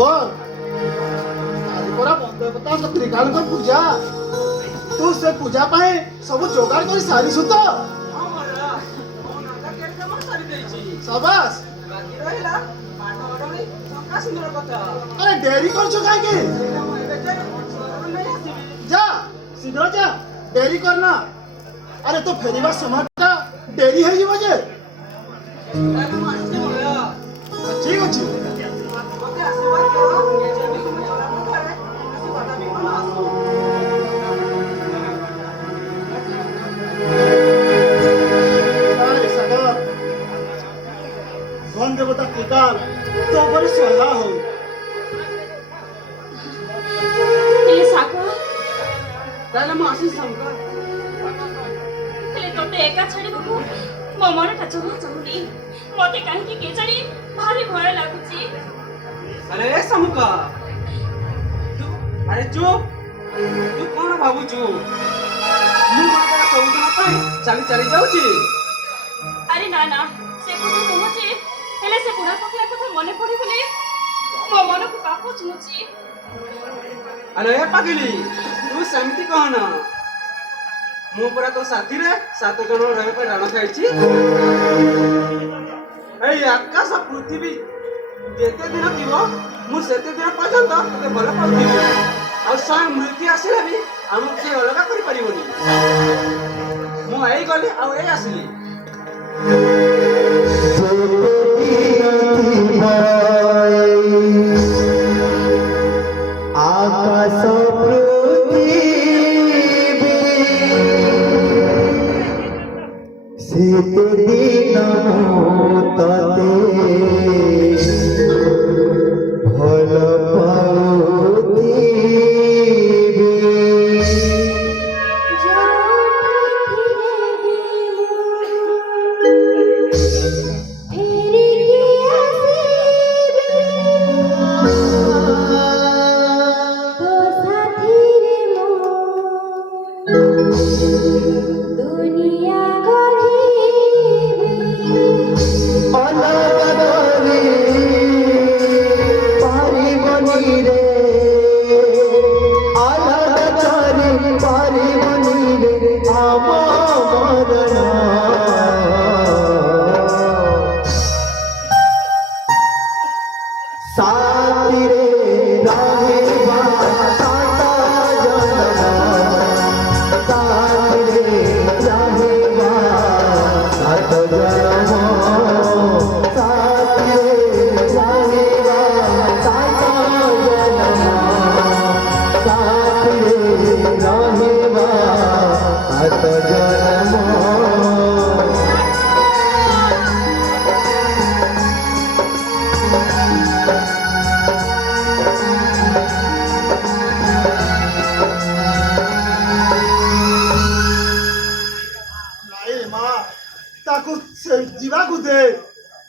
सागर आज परा बंदेवता त्रिकाल पूजा तू से पूजा पाए सब जोगाड़ कर सारी सुत शाबाश अरे डेरी कर कहीं जा शीघ्र जा डेरी करना अरे तो फेरिबा समय डेरी है जे ठीक अच्छे धन देवता त्रिकाल तो बड़ी स्वाहा हो ହେଲେ ସାଗ ତାହେଲେ ମୁଁ ଆସି ଶଙ୍କର ହେଲେ ତୋତେ ଏକା ଛାଡ଼ିବାକୁ ମୋ ମନଟା ଜମା ଚାହୁଁନି ମତେ କାହିଁକି କେଜାଣି ଭାରି ଭୟ ଲାଗୁଛି ଆରେ ସମୁକ ଆରେ ଚୁପ୍ ତୁ କଣ ଭାବୁଛୁ ମୁଁ କଣ ସବୁଦିନ ପାଇଁ ଚାଲି ଚାଲି ଯାଉଛି ଆରେ ନା ନା ସେ କଥା ନୁହଁ ଯେ ହେଲେ ସେ ବୁଢ଼ା ପକେଇବା କଥା ମନେ ପଡ଼ିଗଲେ ମୋ ମନକୁ ପାପ ଛୁଁଛି ଆରେ ଏ ପାଗିଲି ତୁ ସେମିତି କହନା ମୁଁ ପୁରା ତୋ ସାଥିରେ 7 ଜଣ ରହିବା ପାଇଁ ରାଣ ଖାଇଛି ଏଇ ଆକାଶ ପୃଥିବୀ ଯେତେ ଦିନ ଥିବ ମୁଁ ସେତେ ଦିନ ପର୍ଯ୍ୟନ୍ତ ତୋତେ ଭଲ ପାଉଥିବି ଆଉ ସ୍ୱୟଂ ମୃତ୍ୟୁ ଆସିଲେ ବି ଆମକୁ କେହି ଅଲଗା କରିପାରିବନି ମୁଁ ଏଇ ଗଲି ଆଉ ଏଇ ଆସିଲି आकाश पृथ्वी शीत दिन तते भल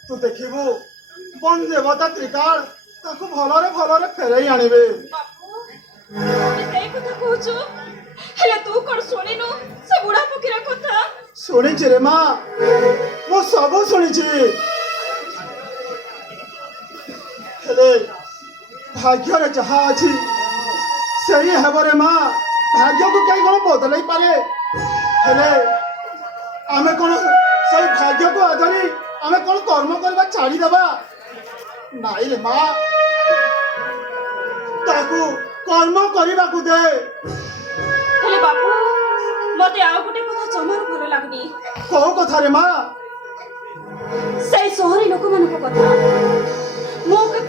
तू देखिबू बन देवता त्रिकाल ताकू भलरे भलरे फेरई आनिबे ସେଇ କଥା କହୁଛୁ ହେଲେ ତୁ କଣ ଶୁଣିନୁ ସେ ବୁଢ଼ା ପକ୍ଷୀର କଥା ଶୁଣିଛି ରେ ମା ମୁଁ ସବୁ ଶୁଣିଛି ହେଲେ ଭାଗ୍ୟରେ ଯାହା ଅଛି ସେଇ ହେବରେ ମା ଭାଗ୍ୟକୁ କେହି କଣ ବଦଳେଇ ପାରେ ହେଲେ ଆମେ କଣ ସେଇ ଭାଗ୍ୟକୁ ଆଦରି ଆମେ କଣ କର୍ମ କରିବା ଛାଡ଼ିଦେବା ନାଇଁ ରେ ମା ତାକୁ କର୍ମ କରିବାକୁ ଦେ ହେଲେ ବାପୁ ମତେ ଆଉ ଗୋଟେ କଥା ଜମାରୁ ଭଲ ଲାଗୁନି କୋଉ କଥା ରେ ମା ସେଇ ସହରୀ ଲୋକମାନଙ୍କ କଥା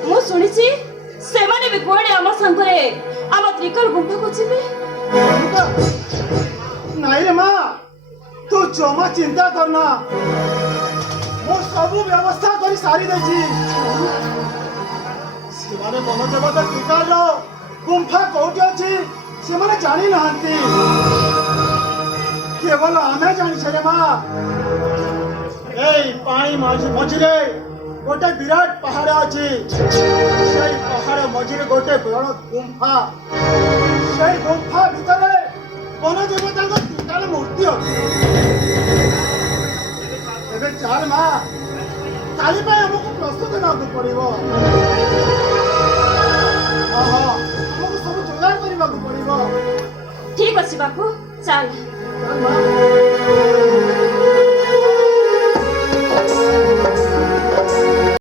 ମୁଁ ଶୁଣିଛି ସେମାନେ ବି କୁଆଡ଼େ ଆମ ସାଙ୍ଗରେ ଆମ ତ୍ରିକାଲ ଗୁମ୍ଫାକୁ ଯିବେ ନାଇଁ ରେ ମା ତୁ ଜମା ଚିନ୍ତା କରନା ମୁଁ ସବୁ ବ୍ୟବସ୍ଥା କରି ସାରି ଦେଇଛି ସେମାନେ ବନଦେବତା ତ୍ରିକାଲର ଗୁମ୍ଫା କୋଉଠି ଅଛି ସେମାନେ ଜାଣି ନାହାନ୍ତି କେବଳ ଆମେ ଜାଣିଛେ ରେ ମା ଏଇ ପାଣି ମଝିରେ ଗୋଟେ ବିରାଟ ପାହାଡ଼ ଅଛି ସେଇ ପାହାଡ଼ ମଝିରେ ଗୋଟେ ବଡ଼ ଗୁମ୍ଫା ସେଇ ଗୁମ୍ଫା ଭିତରେ ବନଦେବତାଙ୍କ ତ୍ରିକାଳ ମୂର୍ତ୍ତି ଅଛି ଏବେ ଚାଲ ମା କାଲି ପାଇଁ ଆମକୁ ପ୍ରସ୍ତୁତ ନେବାକୁ ପଡ଼ିବ ଆହା ଆମକୁ ସବୁ ଯୋଗାଡ଼ କରିବାକୁ ପଡ଼ିବ। ଠିକ ଅଛି ବାପୁ ଚାଲ। ଚାଲ ମା।